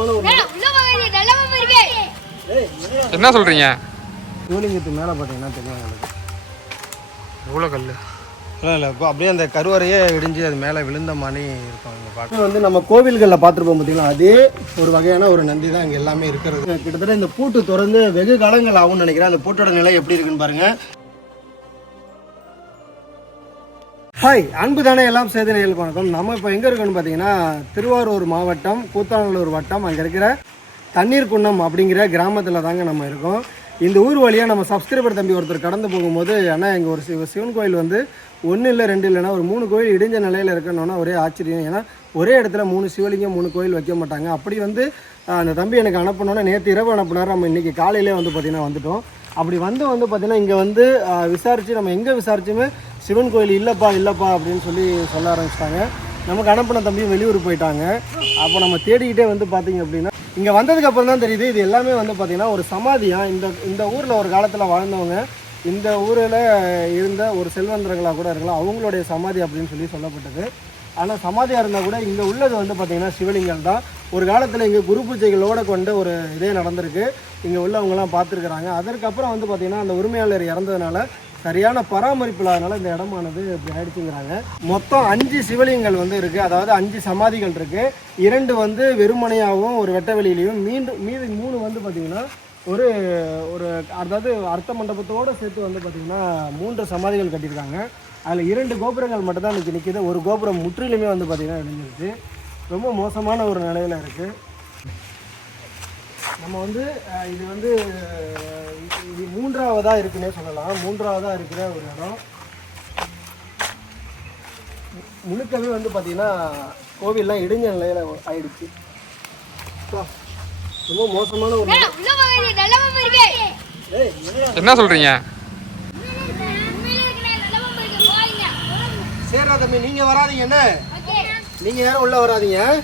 ஒரு என்ன சொல்றீங்க? சிவலிங்கத்துக்கு மேலே பார்த்தீங்கன்னா தெரியும் உங்களுக்கு எவ்வளோ கல் இல்லை இல்லை இப்போ அப்படியே அந்த கருவறையே இடிஞ்சு அது மேலே விழுந்த மாதிரி இருக்கும் இங்கே பார்க்க வந்து நம்ம கோவில்களில் பார்த்துருப்போம் பார்த்தீங்களா? அதே ஒரு வகையான ஒரு நந்தி தான் இங்கே எல்லாமே இருக்கிறது. கிட்டத்தட்ட இந்த பூட்டு திறந்து வெகு காலங்கள் ஆகும்னு நினைக்கிறேன். அந்த பூட்டோட நிலை எப்படி இருக்குன்னு பாருங்க. ஹாய் அன்பு தானே எல்லாம் செய்த நேயர்களுக்கு வணக்கம். நம்ம இப்போ எங்கே இருக்கோம்னு பார்த்தீங்கன்னா திருவாரூர் மாவட்டம் கூத்தாநல்லூர் வட்டம் அங்கே இருக்கிற தண்ணீர் குன்னம் அப்படிங்கிற கிராமத்தில் தாங்க நம்ம இருக்கோம். இந்த ஊர் வழியாக நம்ம சப்ஸ்கிரைபர் தம்பி ஒருத்தர் கடந்து போகும்போது அண்ணா இங்கே ஒரு சிவ சிவன் கோயில் வந்து ஒன்று இல்லை ரெண்டு இல்லைன்னா ஒரு மூணு கோயில் இடிஞ்ச நிலையில் இருக்கணும்னா ஒரே ஆச்சரியம். ஏன்னா ஒரே இடத்துல மூணு சிவலிங்கம் மூணு கோயில் வைக்க மாட்டாங்க. அப்படி வந்து அந்த தம்பி எனக்கு அனுப்பணுன்னா நேற்று இரவு அனுப்புனார். நம்ம இன்றைக்கி காலையிலே வந்து பார்த்திங்கன்னா வந்துட்டோம். அப்படி வந்து வந்து பார்த்திங்கன்னா இங்கே வந்து விசாரித்து நம்ம எங்கே விசாரிச்சுமே சிவன் கோயில் இல்லைப்பா இல்லைப்பா அப்படின்னு சொல்லி சொல்ல ஆரம்பிச்சிட்டாங்க. நமக்கு அனுப்பின தம்பியும் வெளியூர் போயிட்டாங்க. அப்போ நம்ம தேடிக்கிட்டே வந்து பார்த்தீங்க அப்படின்னா இங்கே வந்ததுக்கு அப்புறம் தான் தெரியுது இது எல்லாமே வந்து பார்த்திங்கன்னா ஒரு சமாதியாக இந்த இந்த ஊரில் ஒரு காலத்தில் வாழ்ந்தவங்க இந்த ஊரில் இருந்த ஒரு செல்வந்தர்களாக கூட இருக்கலாம் அவங்களுடைய சமாதி அப்படின்னு சொல்லி சொல்லப்பட்டது. ஆனால் சமாதியாக இருந்தால் கூட இங்கே உள்ளது வந்து பார்த்திங்கன்னா சிவலிங்கம் தான். ஒரு காலத்தில் இங்கே குரு பூஜைகளோடு கொண்டு ஒரு இதே நடந்திருக்கு. இங்கே உள்ளவங்கலாம் பார்த்துருக்குறாங்க. அதற்கப்புறம் வந்து பார்த்தீங்கன்னா அந்த உரிமையாளர் இறந்ததுனால சரியான பராமரிப்பு இல்லாதனால இந்த இடமானது இப்படி ஆயிடுச்சுங்கிறாங்க. மொத்தம் அஞ்சு சிவலிங்கங்கள் வந்து இருக்குது அதாவது அஞ்சு சமாதிகள் இருக்குது இரண்டு வந்து வெறுமனையாகவும் ஒரு வெட்டவெளியிலையும். மீண்டும் மீது மூணு வந்து பார்த்திங்கன்னா ஒரு ஒரு அதாவது அர்த்த மண்டபத்தோடு சேர்த்து வந்து பார்த்திங்கன்னா மூன்று சமாதிகள் கட்டியிருக்காங்க. அதில் இரண்டு கோபுரங்கள் மட்டும்தான் இன்றைக்கி நிற்கிது ஒரு கோபுரம் முற்றிலுமே வந்து பார்த்திங்கன்னா இணைஞ்சிருக்கு ரொம்ப மோசமான ஒரு நிலையில் இருக்குது நம்ம வந்து இது வந்து இது- இது மூன்றாவதா இருக்குன்னே சொல்லலாம். மூன்றாவதா இருக்கிற ஒரு இடம். முழுக்கவே வந்து பார்த்தீங்கன்னா கோவில்லாம் இடிஞ்ச நிலையில ஆயிடுச்சு. ரொம்ப மோசமான ஒரு? என்ன சொல்றீங்க? சரிடா தம்பி நீங்க வராதீங்க என்ன? நீங்க யாரும் உள்ள வராதீங்க.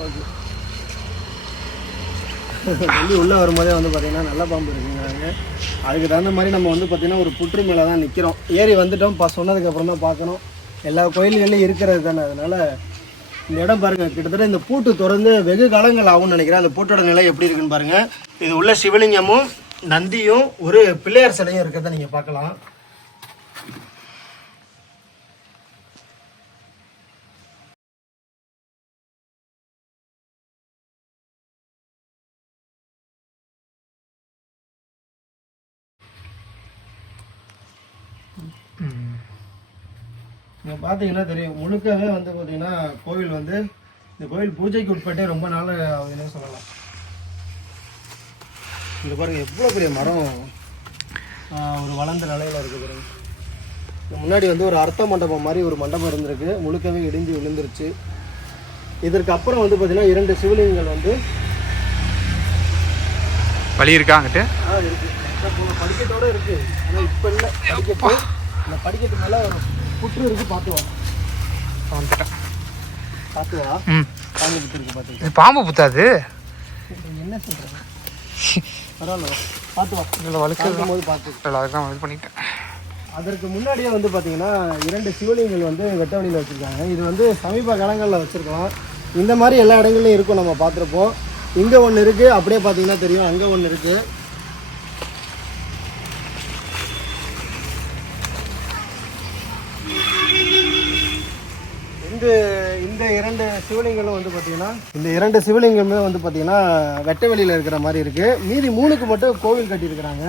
ஓகே. வெளியே உள்ளே வரும்போதே வந்து பார்த்தீங்கன்னா நல்ல பாம்பு இருக்குங்கிறாங்க அதுக்கு தகுந்த மாதிரி நம்ம வந்து பார்த்திங்கன்னா ஒரு புற்று மேலே தான் நிற்கிறோம் ஏறி வந்துட்டோம். பா சொன்னதுக்கப்புறம் தான் பார்க்கணும். எல்லா கோயில்கள்லையும் இருக்கிறது தானே. அதனால் இந்த இடம் பாருங்கள் கிட்டத்தட்ட இந்த பூட்டு திறந்து வெகு காலங்கள் ஆகும்னு நினைக்கிறேன். அந்த பூட்டோட நிலை எப்படி இருக்குன்னு பாருங்கள் இது உள்ள சிவலிங்கமும் நந்தியும் ஒரு பிள்ளையார் சிலையும் இருக்கிறத நீங்கள் பார்க்கலாம். நீங்கள் பார்த்தீங்கன்னா தெரியும். முழுக்கவே வந்து பார்த்தீங்கன்னா கோவில் வந்து இந்த கோவில் பூஜைக்கு உட்பட்டே ரொம்ப நாள் ஆகுதுன்னு சொல்லலாம். இங்க பாருங்க எவ்வளோ பெரிய மரம் ஒரு வளர்ந்த நிலையில் இருக்குது முன்னாடி வந்து ஒரு அர்த்த மண்டபம் மாதிரி ஒரு மண்டபம் இருந்திருக்கு. முழுக்கவே இடிஞ்சு விழுந்துருச்சு. இதற்கு அப்புறம் வந்து பார்த்தீங்கன்னா இரண்டு சிவலிங்கங்கள் வந்து வழி இருக்கா அங்கிட்டு? ஆ இருக்கு. அதான் போன படிக்கட்டோட இருக்கு. ஆனால் இப்போ இல்லை. படிக்கட்டு இந்த படிக்கட்டு மேலே ஒரு புற்று இருக்கு பார்த்து வா வந்துட்டேன். பார்த்து வா ம். பாம்பு புற்று இருக்கு பார்த்து பாம்பு புத்தாது? என்ன சொல்கிறேன் பரவாயில்ல பார்த்து வா இதில் வழுக்கிறது போது பார்த்து இது பண்ணிட்டேன். அதற்கு முன்னாடியே வந்து பார்த்தீங்கன்னா இரண்டு சிவலிங்கங்கள் வந்து வெட்ட வழியில் வச்சுருக்காங்க. இது வந்து சமீப காலங்களில் வச்சுருக்கலாம் இந்த மாதிரி எல்லா இடங்கள்லையும் இருக்கும் நம்ம பார்த்துருப்போம். இங்கே ஒன்று இருக்குது அப்படியே பார்த்தீங்கன்னா தெரியும். அங்கே ஒன்று இருக்குது இந்த இந்த இரண்டு சிவலிங்கங்களும் வந்து பார்த்தீங்கன்னா இந்த இரண்டு சிவலிங்கமே வந்து பார்த்தீங்கன்னா வெட்ட வெளியில் இருக்கிற மாதிரி இருக்குது மீதி மூணுக்கு மட்டும் கோவில் கட்டியிருக்கிறாங்க.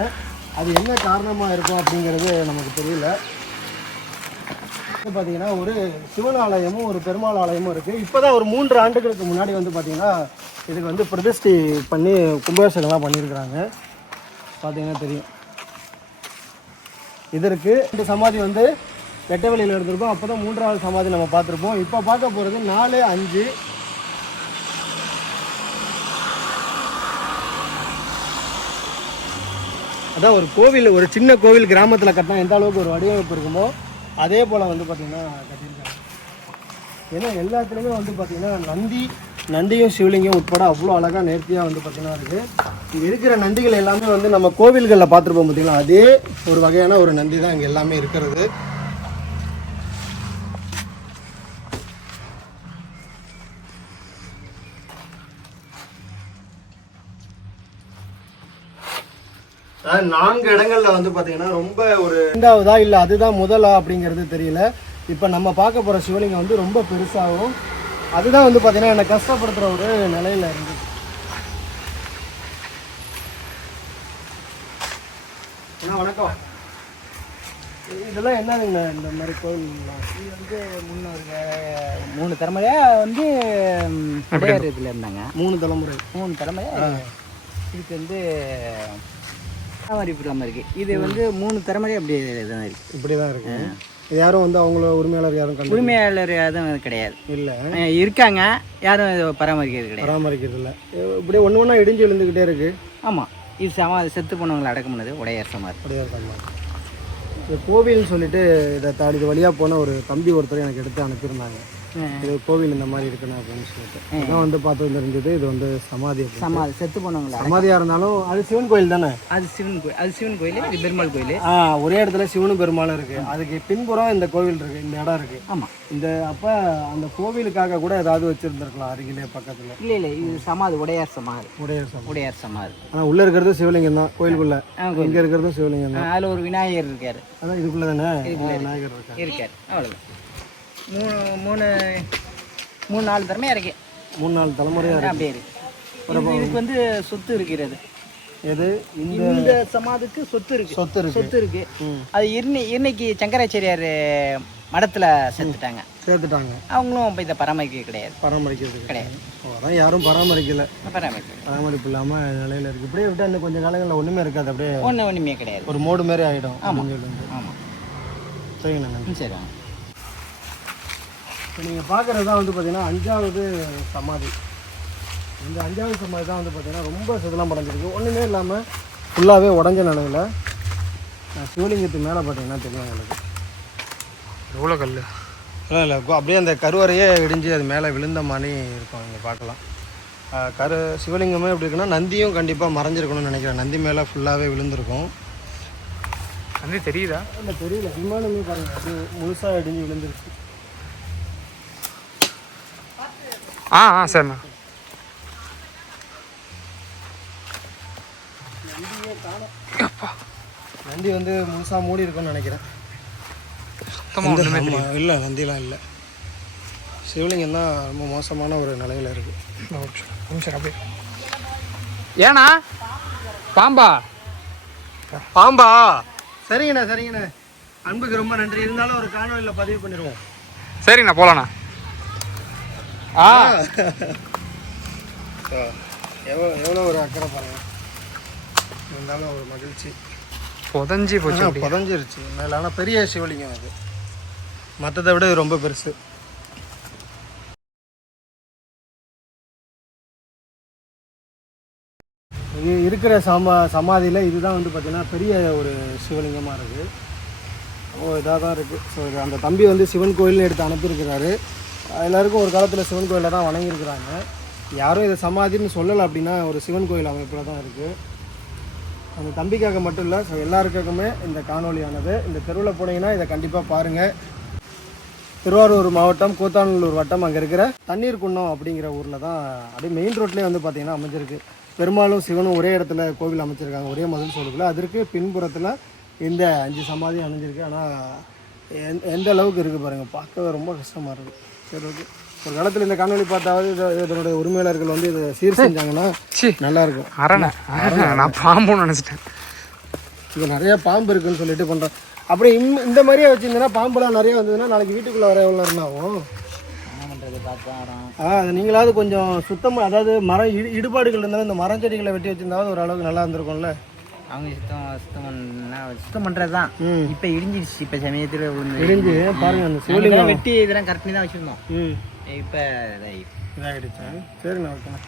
அது என்ன காரணமாக இருக்கும் அப்படிங்கிறது நமக்கு தெரியல. பார்த்தீங்கன்னா ஒரு சிவன் ஆலயமும் ஒரு பெருமாள் ஆலயமும் இருக்குது இப்போ தான் ஒரு மூன்று ஆண்டுகளுக்கு முன்னாடி வந்து பார்த்தீங்கன்னா இதுக்கு வந்து பிரதிஷ்டி பண்ணி கும்பாபிஷேகம்லாம் பண்ணியிருக்கிறாங்க. பார்த்தீங்கன்னா தெரியும். இதற்கு இந்த சமாதி வந்து வெட்டவெளியில் இருந்திருப்போம். அப்போ தான் மூன்றாவது சமாதி நம்ம பார்த்துருப்போம். இப்போ பார்க்க போகிறது நாலு அஞ்சு. அதான் ஒரு கோவில் ஒரு சின்ன கோவில் கிராமத்தில் கட்டினா எந்த அளவுக்கு ஒரு வடிவமைப்பு இருக்குமோ அதே போல் வந்து பார்த்திங்கன்னா கட்டியிருக்காங்க. ஏன்னா எல்லாத்துலேயுமே வந்து பார்த்திங்கன்னா நந்தி நந்தியும் சிவலிங்கம் உட்பட அவ்வளோ அழகாக நேர்த்தியாக வந்து பார்த்திங்கன்னா இருக்குது இங்கே இருக்கிற நந்திகள் எல்லாமே வந்து நம்ம கோவில்களில் பார்த்துருப்போம் பார்த்திங்கன்னா அதே ஒரு வகையான ஒரு நந்தி தான் இங்கே எல்லாமே இருக்கிறது. அதாவது நான்கு இடங்கள்ல வந்து பாத்தீங்கன்னா ரொம்ப ஒரு ரெண்டாவதா இல்ல அதுதான் முதலா அப்படிங்கிறது தெரியல. இப்ப நம்ம பார்க்க போற சிவலிங்கம் வந்து ரொம்ப பெருசாகும் அதுதான் வந்து பாத்தீங்கன்னா என்னை கஷ்டப்படுத்துற ஒரு நிலையில இருந்து. வணக்கம். இதெல்லாம் என்னதுங்க இந்த மாதிரி கோயில்லாம் இது வந்து முன்னோருங்க மூணு தலைமுறையா வந்து இதில் இருந்தாங்க. மூணு தலைமுறை. மூணு தலைமுறையா இதுக்கு வந்து பராமரிப்பு இருக்கு இது வந்து மூணு தலைமுறை அப்படி தான் இருக்கு இப்படிதான் இருக்கு. இது யாரும் வந்து அவங்கள உரிமையாளர் யாரும் உரிமையாளர் எதுவும் கிடையாது. இல்ல. இருக்காங்க. யாரும் இதை பராமரிக்கிறது கிடையாது. பராமரிக்கிறது இல்ல. இப்படி ஒண்ணு ஒண்ணா இடிஞ்சு விழுந்துகிட்டே இருக்கு. ஆமாம் இது சமா செத்து போனவங்களை அடக்கம் பண்ணது உடையார் சமாதி அப்படியே இருக்காங்க இது கோவில்னு சொல்லிட்டு இதை தாடி இது வழியா போன ஒரு தம்பி ஒருத்தர் எனக்கு எடுத்து அனுப்பியிருந்தாங்க. இது கோவில் இந்த மாதிரி இருக்கணும் அப்படின்னு சொல்லிட்டு. அதான் வந்து பார்த்து தெரிஞ்சது இது வந்து சமாதி. சமாதி செத்து போனவங்களை? சமாதியா இருந்தாலும் அது சிவன் கோயில் தானே? அது சிவன் கோயில் அது சிவன் கோயில் இது பெருமாள் கோயில். ஆ ஒரே இடத்துல சிவனும் பெருமாளும் இருக்கு. அதுக்கு பின்புறம் இந்த கோவில் இருக்கு இந்த இடம் இருக்கு. ஆமாம் இந்த அப்ப அந்த கோவிலுக்காக கூட ஏதாவது வச்சிருந்திருக்கலாம் அருகிலே பக்கத்துல. இல்லை இல்லை இது சமாதி உடையார் சமாதி. உடைய சமாதி. உடையார் சமாதி. ஆனா உள்ள இருக்கிறது சிவலிங்கம் தான் கோயிலுக்குள்ள. இங்க இருக்கிறதும் சிவலிங்கம் தான். அதில் ஒரு விநாயகர் இருக்கார். அதான் இதுக்குள்ள தானே விநாயகர் இருக்காரு. இருக்கார். அவ்வளோதான் மூணு மூணு மூணு நாலு திறமையா இருக்கு. மூணு நாலு தலைமுறையா இருக்கு. அப்படியே இருக்கு. இது- இதுக்கு வந்து சொத்து இருக்கிறது எது? இந்த சமாதிக்கு சொத்து இருக்கு. சொத்து இருக்கு. சொத்து இருக்கு. அது இன்னி இன்னைக்கு சங்கராச்சாரியார் மடத்துல செத்துட்டாங்க சேர்த்துட்டாங்க. அவங்களும் இப்போ இதை பராமரிக்க கிடையாது. பராமரிக்கிறதுக்கு கிடையாது. அதான் யாரும் பராமரிக்கல. பராமரிக்க பராமரிப்பு இல்லாம நிலையில இருக்கு. இப்படியே விட்டா இன்னும் கொஞ்சம் காலங்களில் ஒண்ணுமே இருக்காது. அப்படியே ஒன்றும் ஒன்றுமே கிடையாது. ஒரு மோடு மாதிரி அப்படின்னு சொல்லிட்டு. ஆமாம் சரிங்கண்ணா சரி வாங்க. இப்போ நீங்கள் பார்க்குறது தான் வந்து பார்த்தீங்கன்னா அஞ்சாவது சமாதி. இந்த அஞ்சாவது சமாதி தான் வந்து பார்த்தீங்கன்னா ரொம்ப சிதலாம் படைஞ்சிருக்கு ஒன்றுமே இல்லாமல் ஃபுல்லாகவே உடஞ்ச நிலையில் சிவலிங்கத்துக்கு மேலே பார்த்தீங்கன்னா தெரியும் உங்களுக்கு எவ்வளோ கல் இல்லை இல்லை அப்படியே அந்த கருவறையே இடிஞ்சு அது மேலே விழுந்த மாதிரி இருக்கும். இங்கே பார்க்கலாம். கரு சிவலிங்கமே எப்படி இருக்குன்னா நந்தியும் கண்டிப்பாக மறைஞ்சிருக்கணும்னு நினைக்கிறேன். நந்தி மேலே ஃபுல்லாகவே விழுந்திருக்கும். தண்ணி தெரியுதா? இல்லை தெரியல. விமானமே பாருங்கள் முழுசாக இடிஞ்சு விழுந்துருச்சு ஆ ஆ சரிண்ணா. அப்பா நந்தி வந்து முழுசாக மூடி இருக்கும்னு நினைக்கிறேன். சுத்தமாக ஒன்றுமே இல்லை நந்திலாம் இல்லை. சிவலிங்கம் தான் ரொம்ப மோசமான ஒரு நிலையில் இருக்குது அப்படியே. ஏண்ணா? பாம்பா? பாம்பா? சரிங்கண்ணா சரிங்கண்ணா. அன்புக்கு ரொம்ப நன்றி. இருந்தாலும் ஒரு காணொலியில் பதிவு பண்ணிடுவோம். சரிங்கண்ணா போகலாண்ணா ஆ. எவ்வளோ எவ்வளோ ஒரு அக்கறை பாருங்க. இருந்தாலும் ஒரு மகிழ்ச்சி. புதஞ்சி போச்சு புதஞ்சிருச்சு. மேலே ஆனால் பெரிய சிவலிங்கம் அது. மற்றதை விட ரொம்ப பெருசு. இருக்கிற சமா சமாதியில் இதுதான் வந்து பார்த்திங்கன்னா பெரிய ஒரு சிவலிங்கமாக இருக்குது ஓ இதாக தான் இருக்குது ஸோ அந்த தம்பி வந்து சிவன் கோயில்னு எடுத்து அனுப்பியிருக்கிறாரு. எல்லாருக்கும் ஒரு காலத்தில் சிவன் கோயிலில் தான் வணங்கியிருக்கிறாங்க. யாரும் இதை சமாதின்னு சொல்லலை அப்படின்னா ஒரு சிவன் கோயில் அமைப்பில் தான் இருக்குது அந்த தம்பிக்காக மட்டும் இல்லை ஸோ எல்லாருக்காகவுமே இந்த காணொலியானது இந்த தெருவில் போனீங்கன்னா இதை கண்டிப்பாக பாருங்கள் திருவாரூர் மாவட்டம் கூத்தாநல்லூர் வட்டம் அங்கே இருக்கிற தண்ணீர் குன்னம் அப்படிங்கிற ஊரில் தான் அப்படியே மெயின் ரோட்லேயே வந்து பார்த்தீங்கன்னா அமைஞ்சிருக்கு. பெரும்பாலும் சிவனும் ஒரே இடத்துல கோவில் அமைச்சிருக்காங்க ஒரே மதம் சொல்லுக்குள்ள அதற்கு பின்புறத்தில் இந்த அஞ்சு சமாதி அமைஞ்சிருக்கு. ஆனால் எந்த அளவுக்கு இருக்குது பாருங்கள் பார்க்கவே ரொம்ப கஷ்டமாக இருக்குது சரி ஓகே ஒரு காலத்தில் இந்த காணொளி பார்த்தாவது இதை- இதனுடைய உரிமையாளர்கள் வந்து இதை சீர் செஞ்சாங்கன்னா சி நல்லாயிருக்கும். அரணை. அரணை. நான் பாம்புன்னு நினச்சிட்டேன். இங்கே நிறைய பாம்பு இருக்குன்னு சொல்லிட்டு பண்ணுறேன் அப்படி இம் இந்த மாதிரியே வச்சுருந்தீங்கன்னா பாம்புலாம் நிறைய வந்ததுன்னா நாளைக்கு வீட்டுக்குள்ளே வர எவ்வளோ நேரம் ஆகும்? ஆ அது நீங்களாவது கொஞ்சம் சுத்தமாக அதாவது மரம் இடு இடுபாடுகள் இருந்தாலும் இந்த மரம் செடிகளை வெட்டி வச்சிருந்தாவது ஓரளவுக்கு நல்லா இருந்திருக்கும்ல. அவங்க சுத்தம் சுத்தம் பண்ணா சுத்தம் பண்ணுறது தான் இப்போ இடிஞ்சிடுச்சு இப்போ சமயத்தில் விழுந்து இடிஞ்சு பாருங்க அந்த சிவலிங்கம். வெட்டி இதெல்லாம் கரெக்ட் தான் வச்சுருந்தோம். ம். இப்போ இதாகி இதாகிடுச்சு சரிண்ணா ஓகேண்ணா.